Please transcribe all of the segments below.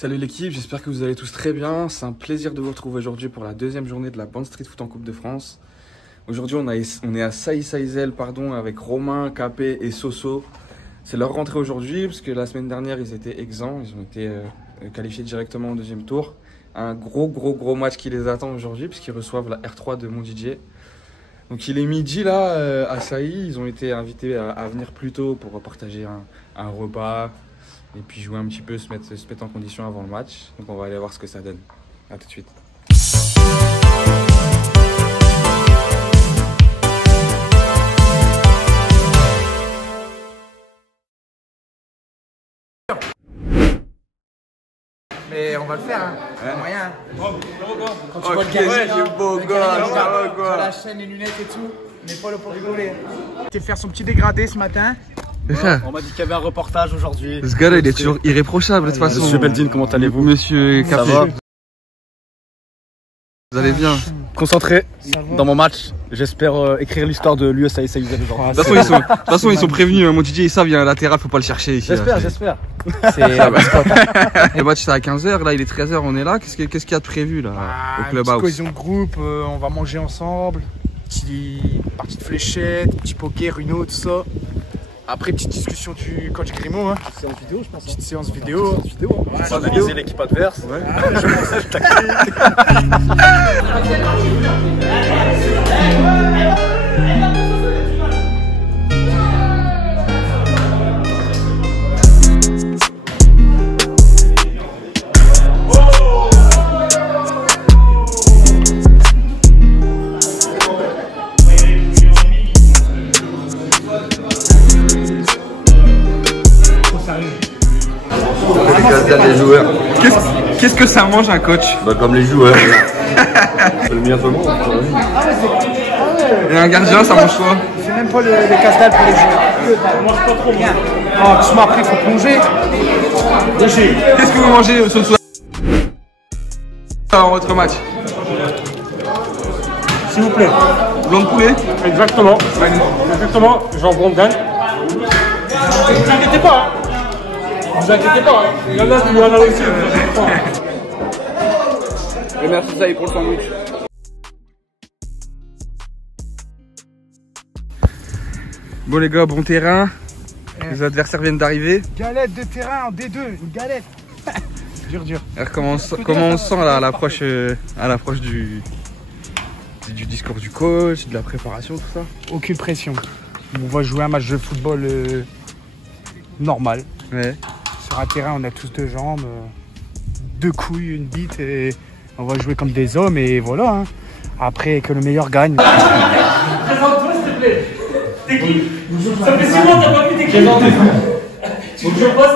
Salut l'équipe, j'espère que vous allez tous très bien. C'est un plaisir de vous retrouver aujourd'hui pour la deuxième journée de la bande street foot en Coupe de France. Aujourd'hui, on est à Sailly-Sailzel avec Romain, Capé et Soso. C'est leur rentrée aujourd'hui parce que la semaine dernière, ils étaient exempts. Ils ont été qualifiés directement au deuxième tour. Un gros match qui les attend aujourd'hui puisqu'ils reçoivent la R3 de Montdidier. Donc il est midi là à Sailly. Ils ont été invités à venir plus tôt pour partager un repas. Et puis jouer un petit peu, se mettre en condition avant le match. Donc on va aller voir ce que ça donne. A tout de suite. Mais on va le faire, hein. Moyen. Quand tu vois le gars, beau gosse, quoi. La chaîne, les lunettes et tout. Mais pas là pour rigoler. Il était faire son petit dégradé ce matin. On m'a dit qu'il y avait un reportage aujourd'hui. Ce gars-là, il est toujours irréprochable de toute façon. Monsieur Beldine, comment allez-vous? Monsieur Capé. Ça va? Vous allez bien? Concentré dans mon match. J'espère écrire l'histoire de l'USAI Sailly-Sailzel aujourd'hui. De toute façon, ils sont prévenus. Montdidier, ils savent, il y a un latéral, faut pas le chercher ici. J'espère. Le match c'est à 15h, là il est 13h, on est là. Qu'est-ce qu'il y a de prévu là au clubhouse? Cohésion de groupe, on va manger ensemble. Partie de fléchettes, petit poker, Uno, tout ça. Après, petite discussion du coach Grimaud. Hein. Séance vidéo, je pense. Petite séance vidéo. On va analyser l'équipe adverse. Ouais. Les joueurs. Qu'est-ce que ça mange un coach? Bah comme les joueurs. C'est le mien tout le monde. Et un gardien, ça mange quoi? C'est même pas les casse-dalles pour les joueurs. On mange pas trop. Rien. Doucement après, il faut plonger. Qu'est-ce que vous mangez ce soir dans votre match? S'il vous plaît. Blanc de poulet? Exactement. Exactement. Jambon de dingue. Ne vous inquiétez pas. Hein. Ne vous inquiétez pas, hein. Il y en a aussi. Et merci Saïd pour le sandwich. Bon les gars, bon terrain. Les adversaires viennent d'arriver. Galette de terrain en D2, une galette. dur. Alors comment on sent là, à l'approche du discours du coach, de la préparation, tout ça? Aucune pression. On va jouer un match de football normal. Ouais. Sur un terrain, on a tous deux jambes, deux couilles, une bite et on va jouer comme des hommes et voilà. Hein. Après, que le meilleur gagne. Présente-toi s'il te plaît. T'es qui? Ça fait 6 mois que t'as pas vu t'es qui? Bonjour, boss.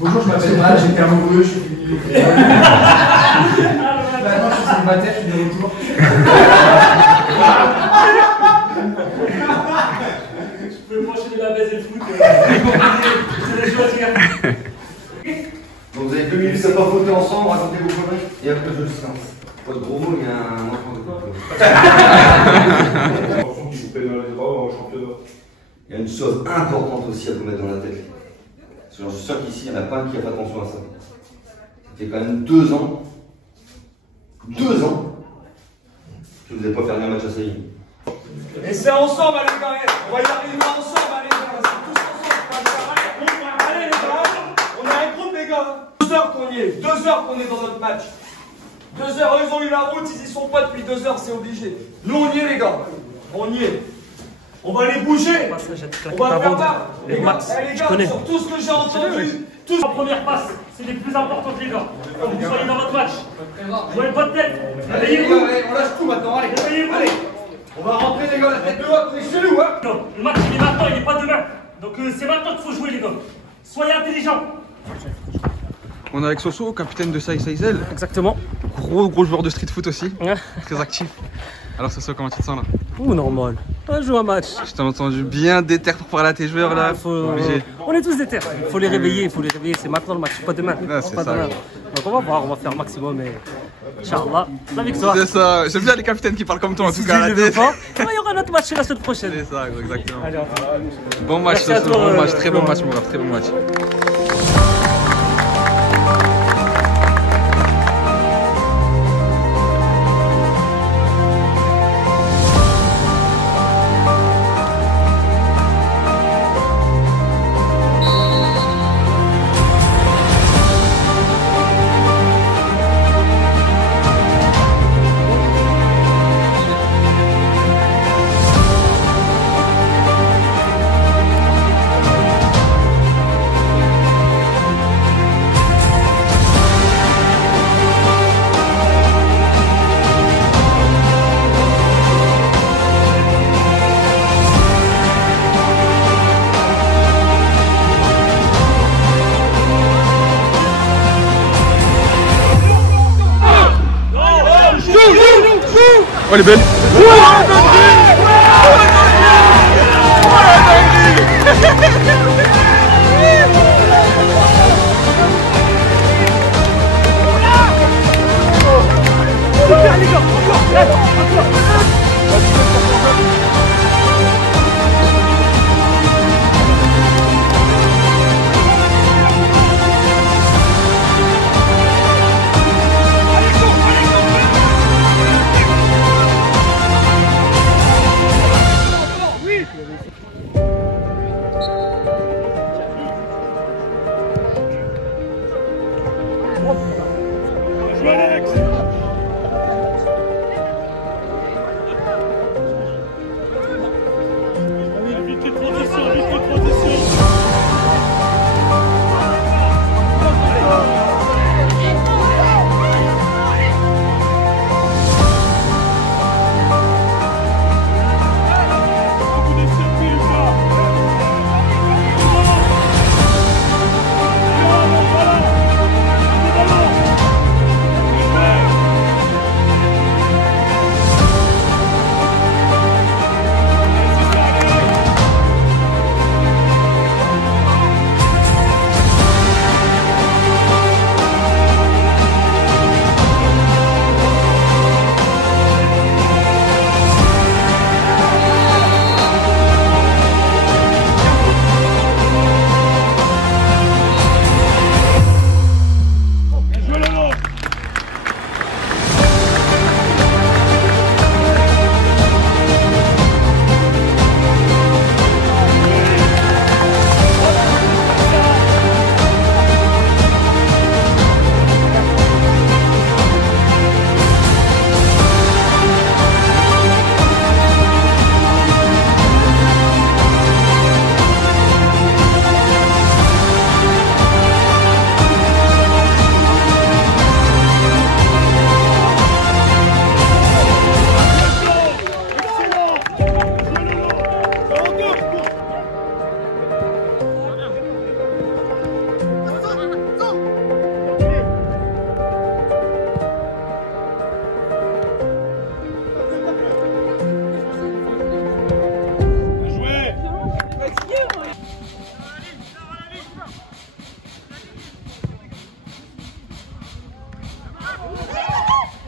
Bonjour, je m'appelle Mal, j'étais amoureux, je suis venu. Maintenant, je suis célibataire, je suis de retour. Je peux m'enchaîner la baisse et le foot. C'est les choisir. Donc vous avez 2 minutes à papoter ensemble, racontez vos conneries et après je le silence. Pas de gros mots, il y a un enfant de quoi. Il y a une chose importante aussi à vous mettre dans la tête. Parce que j'en suis sûr qu'ici, il n'y en a pas un qui a fait attention à ça. Ça fait quand même 2 ans que vous n'avez pas fait un match à Sailly. Et c'est ensemble, allez, quand même. On va y arriver ensemble, allez, c'est tous ensemble. Allez, les gars, on a un groupe, les gars. 2 heures qu'on y est, 2 heures qu'on est dans notre match. 2 heures, ils ont eu la route, ils y sont pas depuis 2 heures, c'est obligé. Nous, on y est, les gars. On y est. On va les bouger. On va faire part. Les gars, sur tout ce que j'ai entendu. La première passe, c'est les plus importantes, les gars. Quand vous soyez dans votre match. Jouez pas de tête. Réveillez-vous. On lâche tout maintenant, allez. Réveillez-vous. On va rentrer, les gars, la tête de haut, on est chez nous, hein. Non, le match, il est maintenant, il n'est pas demain. Donc c'est maintenant qu'il faut jouer, les gars. Soyez intelligents. On est avec Soso, capitaine de Sailly-Sailzel. Exactement. Gros joueur de street foot aussi. Ouais. Très actif. Alors Soso, comment tu te sens là? Ouh, normal. On joue un match. Je t'ai entendu bien déter pour parler à tes joueurs là. On est tous déter. Il faut les réveiller, c'est maintenant le match, pas demain. Non, c'est pas ça. demain. Donc on va voir, on va faire le maximum et Inch'Allah, la victoire. C'est ça, j'aime bien les capitaines qui parlent comme toi en tout cas. Il y aura notre match la semaine prochaine. C'est ça, exactement. Allez, bon match, bon match, très bon match mon gars, très bon match. Oh, elle est belle.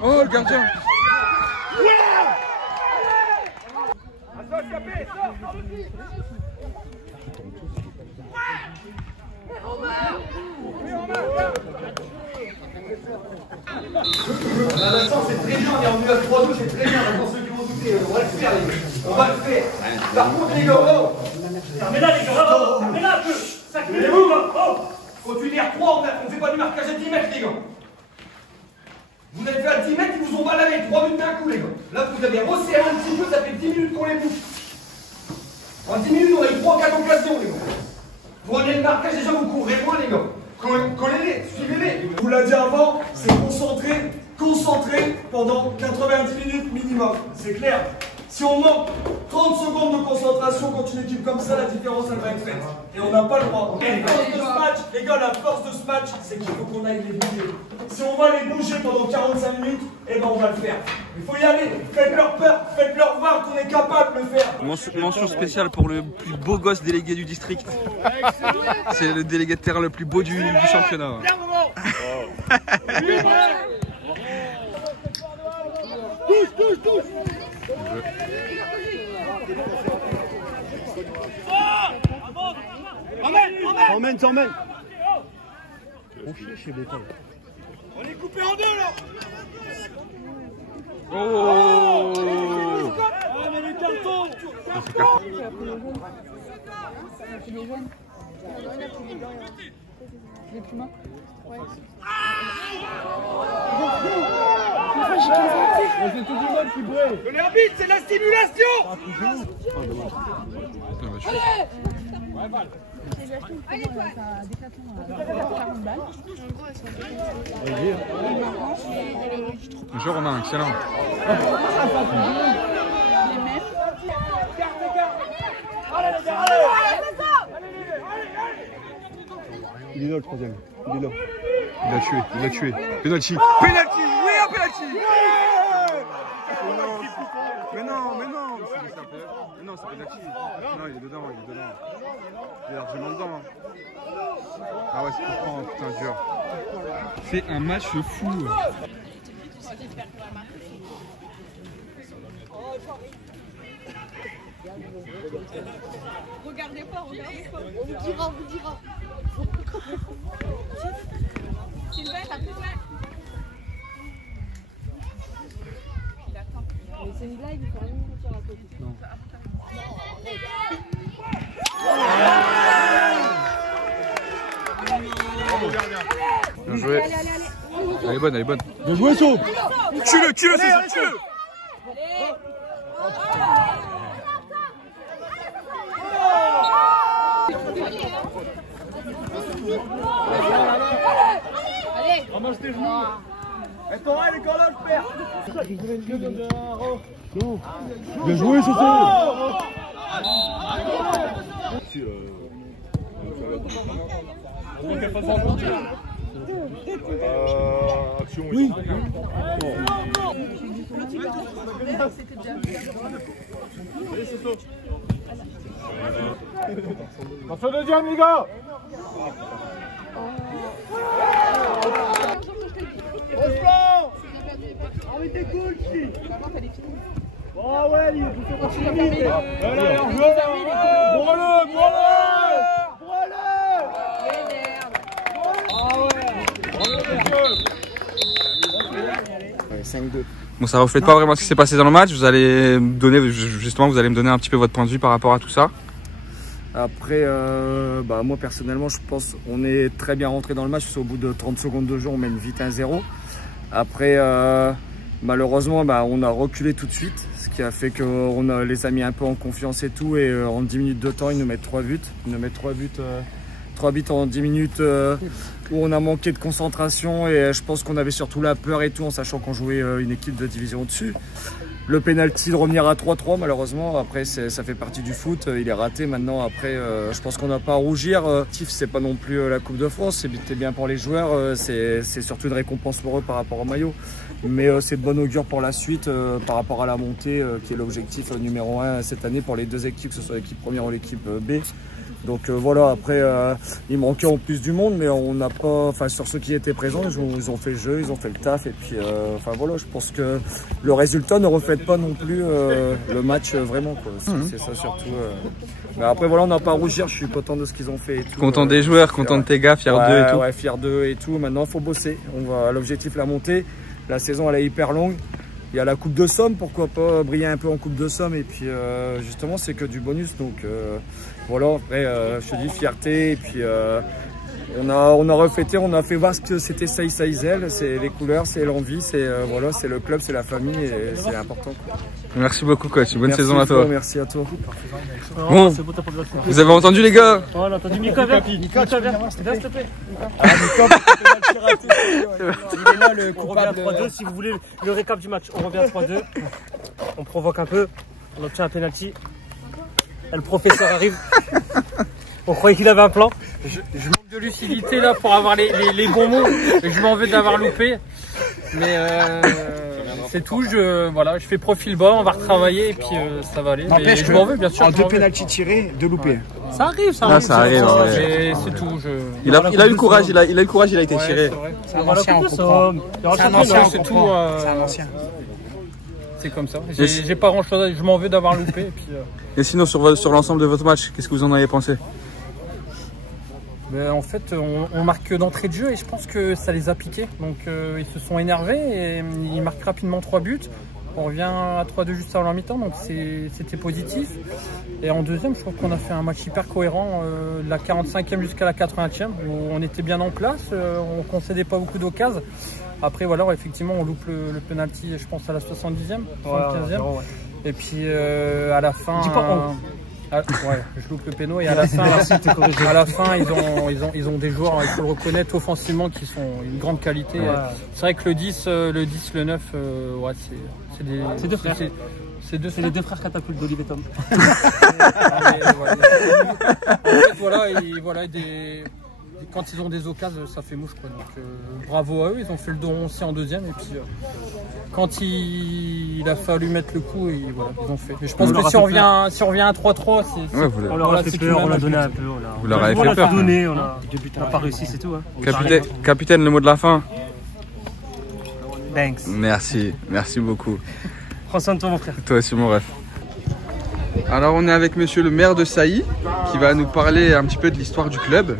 Oh, le gardien. Vincent, c'est très bien, on est en nuage 3-2, c'est très bien. Maintenant, ceux qui vont douter, on va le faire, les gars. On va le faire. Par contre, les gars, oh, Fermez-la, les gars, oh, fermez-la un peu. Sacrez-vous, oh. continue R3, on fait pas du marquage à 10 mètres, les gars. Vous avez fait à 10 mètres, ils vous ont baladé 3 minutes d'un coup, les gars. Là, vous avez resserré un petit peu, ça fait 10 minutes qu'on les bouffe. En 10 minutes, on a eu 3-4 occasions, les gars. Vous rendez le marquage, déjà, vous courez moins, les gars. Collez-les, suivez-les. Je vous l'ai dit avant, c'est concentré pendant 90 minutes minimum. C'est clair. Si on manque 30 secondes de concentration contre une équipe comme ça, la différence elle va être faite. Et on n'a pas le droit. Et la force de ce match, les gars, la force de ce match, c'est qu'il faut qu'on aille les bouger. Si on va les bouger pendant 45 minutes, eh ben on va le faire. Il faut y aller. Faites-leur peur, faites-leur voir qu'on est capable de le faire. Mention spéciale pour le plus beau gosse délégué du district. C'est le délégué de terrain le plus beau du championnat. Touche. Emmène. On est coupé en deux là. Oh, mais les cartons. Les plus mains. Ouais. C'est tout le monde qui brûle. L'arbitre, c'est de la stimulation. Allez, toi. Ça décathlon à 40 balles. bonjour Romain, excellent. Les mêmes. Il est là le troisième. Il est là. Il a tué. Penalty. Penalty, oui, un penalty. Mais non, c'est pénalty. Non, il est dedans. Il est largement dedans. Ah ouais, c'est pourtant, putain, dur. C'est un match fou. Regardez pas. On vous dira. Sylvain, t'as plus là. Mais c'est une blague, il faut rien sur la côté. Non. Bien joué. Elle est bonne. Bien joué, So. Tue-le. Allez. Ramasse tes genoux. Et ton elle est quand là, je perds. Bien joué, So. Action, oui. On fait le deuxième, les gars. Ah mais t'es cool, Chi. Oh ouais, il faut continuer. Bon, ça reflète pas vraiment ce qui s'est passé dans le match. Vous allez me donner un petit peu votre point de vue par rapport à tout ça. Après, moi personnellement, je pense qu'on est très bien rentré dans le match. Parce qu'au bout de 30 secondes de jeu, on mène vite 1-0. Après, malheureusement, on a reculé tout de suite. Ce qui a fait qu'on les a mis un peu en confiance et tout. Et en 10 minutes de temps, ils nous mettent 3 buts. Ils nous mettent 3 buts en 10 minutes où on a manqué de concentration. Et je pense qu'on avait surtout la peur et tout, en sachant qu'on jouait une équipe de division au-dessus. Le penalty de revenir à 3-3, malheureusement, après ça fait partie du foot, il est raté maintenant. Après, je pense qu'on n'a pas à rougir. C'est pas non plus la Coupe de France, c'est bien pour les joueurs, c'est surtout une récompense pour eux par rapport au maillot. Mais c'est de bon augure pour la suite par rapport à la montée, qui est l'objectif numéro 1 cette année pour les deux équipes, que ce soit l'équipe première ou l'équipe B. Donc voilà, après il manquait en plus du monde, mais on n'a pas, sur ceux qui étaient présents, ils ont fait le jeu, ils ont fait le taf, et puis voilà, je pense que le résultat ne reflète pas non plus le match vraiment, quoi. C'est ça surtout. Mais après voilà, on n'a pas à rougir, je suis content de ce qu'ils ont fait et tout. Content des joueurs, content de tes gars, fier d'eux et tout. Ouais, fier d'eux et tout. Maintenant il faut bosser, on va l'objectif la montée. La saison elle est hyper longue. Il y a la Coupe de Somme, pourquoi pas briller un peu en Coupe de Somme, et puis justement c'est que du bonus, donc voilà, après je te dis fierté, et puis on a reflété, on a fait voir ce que c'était Saï-Saïzel, c'est les couleurs, c'est l'envie, c'est voilà, c'est le club, c'est la famille, et c'est important. Merci beaucoup coach, bonne saison à toi. Merci à toi. Bon, vous avez entendu les gars? On a entendu Mika, viens s'il te plaît. Il est là le coupable. On revient à 3-2 si vous voulez le récap du match. On revient à 3-2. On provoque un peu. On obtient un penalty. Le professeur arrive. On croyait qu'il avait un plan. Je manque de lucidité là pour avoir les bons mots. Je m'en veux d'avoir loupé. Mais c'est tout. Je fais profil bas. On va retravailler et puis ça va aller. Mais je m'en veux bien sûr. En 2 penalty tirés, 2 loupés. Ça arrive, ça arrive. Mais c'est tout. Il a eu le courage, il a eu le courage, il a été tiré. C'est un ancien, on comprend. C'est tout. C'est un ancien. C'est comme ça. J'ai pas grand chose. Je m'en veux d'avoir loupé. Et, puis, et sinon, sur l'ensemble de votre match, qu'est-ce que vous en avez pensé? En fait, on marque d'entrée de jeu et je pense que ça les a piqués. Donc ils se sont énervés et ils marquent rapidement 3 buts. On revient à 3-2 juste avant la mi-temps, donc c'était positif. Et en deuxième, je trouve qu'on a fait un match hyper cohérent de la 45e jusqu'à la 80e, où on était bien en place, on concédait pas beaucoup d'occasions. Après, voilà, effectivement, on loupe le penalty, je pense, à la 70e, 75e. Et puis à la fin... je loupe le péno et à la fin, ils ont des joueurs, il faut le reconnaître, offensivement, qui sont une grande qualité. C'est vrai que le 10, le 9, c'est deux frères. C'est les deux frères catapultes d'Olive et Tom. quand ils ont des occasions, ça fait mouche, quoi. Donc bravo à eux, ils ont fait le don aussi en deuxième. Et puis quand il a fallu mettre le coup, voilà, ils ont fait. Mais je pense que si on revient à 3-3, on leur a fait peur, on a donné un peu. Vous leur avez fait peur. On n'a pas réussi, c'est tout. Hein. Capitaine, le mot de la fin. Thanks. Merci beaucoup. Prends soin de toi, mon frère. Toi aussi, mon ref. Alors, on est avec monsieur le maire de Sailly qui va nous parler un petit peu de l'histoire du club.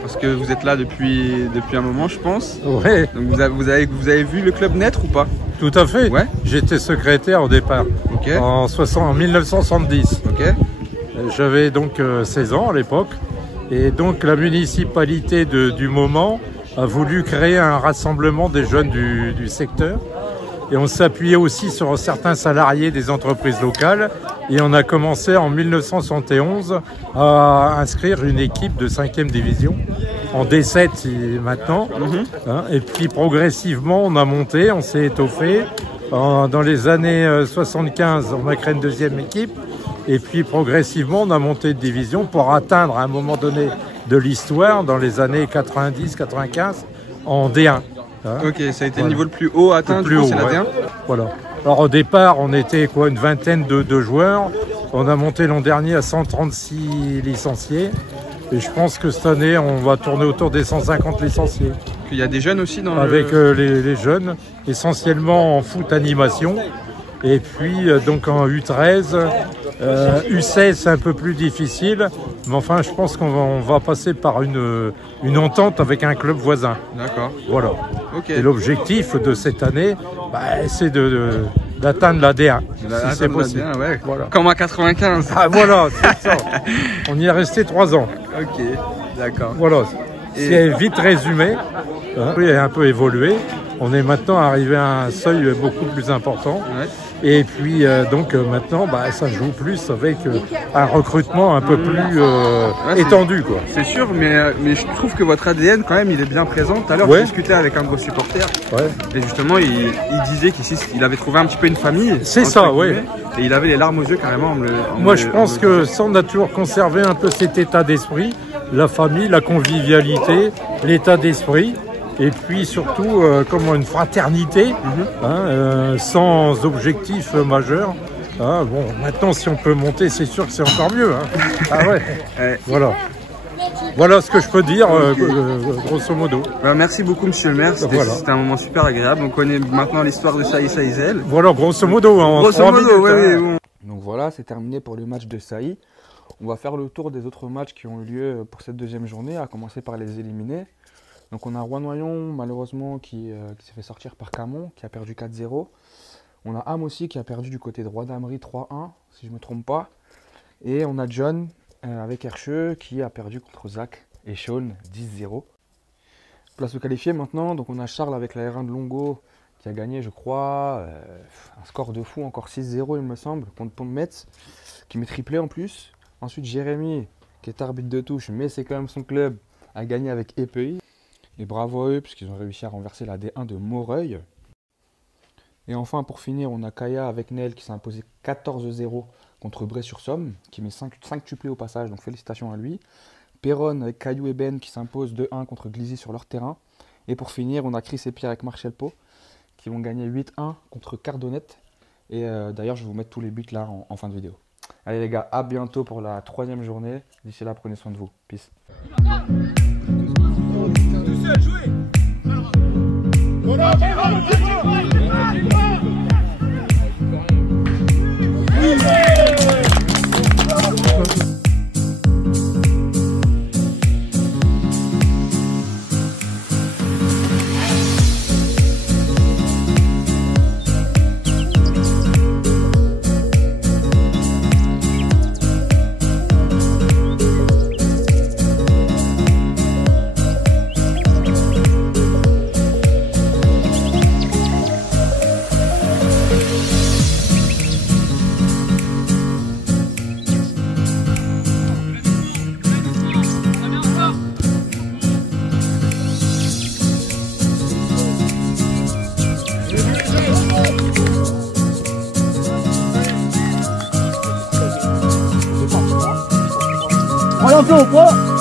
Parce que vous êtes là depuis un moment, je pense. Ouais. Donc vous avez vu le club naître ou pas? Tout à fait. Ouais. J'étais secrétaire au départ. Ok. En 1970. Ok. J'avais donc 16 ans à l'époque. Et donc la municipalité du moment a voulu créer un rassemblement des jeunes du secteur. Et on s'appuyait aussi sur certains salariés des entreprises locales. Et on a commencé en 1971 à inscrire une équipe de 5e division, en D7 maintenant. Et puis progressivement, on a monté, on s'est étoffé. Dans les années 75, on a créé une deuxième équipe. Et puis progressivement, on a monté de division pour atteindre à un moment donné de l'histoire, dans les années 90-95, en D1. Ok, ça a été le niveau le plus haut atteint, du coup, c'est la D1. Voilà. Alors au départ, on était une vingtaine de joueurs. On a monté l'an dernier à 136 licenciés. Et je pense que cette année, on va tourner autour des 150 licenciés. Il y a des jeunes aussi dans avec les jeunes, essentiellement en foot animation. Et puis donc en U13, U16 c'est un peu plus difficile, mais enfin je pense qu'on va passer par une entente avec un club voisin. D'accord. Voilà. Okay. Et l'objectif de cette année, c'est d'atteindre la D1, si c'est possible. D1, ouais. Voilà. Comme à 95. Ah voilà, c'est ça. On y est resté 3 ans. Ok, d'accord. Voilà. C'est vite résumé. Il a un peu évolué. On est maintenant arrivé à un seuil beaucoup plus important. Ouais. Et puis donc maintenant, ça joue plus avec un recrutement un peu plus étendu, quoi. C'est sûr, mais je trouve que votre ADN, quand même, il est bien présent. Tout à l'heure, j'ai discuté avec un gros supporter. Ouais. Et justement, il disait qu'ici, il avait trouvé un petit peu une famille. C'est ça, oui. Et il avait les larmes aux yeux, carrément. Moi, je pense que ça, on a toujours conservé un peu cet état d'esprit. La famille, la convivialité, l'état d'esprit. Et puis surtout, une fraternité, sans objectif majeur. Bon, maintenant, si on peut monter, c'est sûr que c'est encore mieux. Ah ouais. Voilà. Voilà ce que je peux dire, grosso modo. Merci beaucoup, monsieur le maire. C'était un moment super agréable. On connaît maintenant l'histoire de Sailly-Saïzel. Voilà, grosso modo. Grosso modo, oui. Donc voilà, c'est terminé pour le match de Sailly. On va faire le tour des autres matchs qui ont eu lieu pour cette deuxième journée, à commencer par les éliminés. Donc on a Rouen-Noyon, malheureusement, qui s'est fait sortir par Camon, qui a perdu 4-0. On a Ham aussi, qui a perdu du côté de Roi-d'Amery 3-1, si je ne me trompe pas. Et on a John, avec Hercheux, qui a perdu contre Zach et Sean 10-0. Place aux qualifiés maintenant. Donc on a Charles avec la R1 de Longo, qui a gagné, je crois, un score de fou, encore 6-0, il me semble, contre Pont-de-Metz, qui met triplé en plus. Ensuite, Jérémy, qui est arbitre de touche, mais c'est quand même son club, a gagné avec Epeuy. Et bravo à eux, puisqu'ils ont réussi à renverser la D1 de Moreuil. Et enfin, pour finir, on a Kaya avec Nel qui s'est imposé 14-0 contre Bray-sur-Somme, qui met 5 tuplés au passage, donc félicitations à lui. Perron avec Caillou et Ben qui s'impose 2-1 contre Glizy sur leur terrain. Et pour finir, on a Chris et Pierre avec Marshall Pau qui vont gagner 8-1 contre Cardonnette. Et d'ailleurs, je vais vous mettre tous les buts là en fin de vidéo. Allez les gars, à bientôt pour la 3e journée. D'ici là, prenez soin de vous. Peace. On est un peu au poids.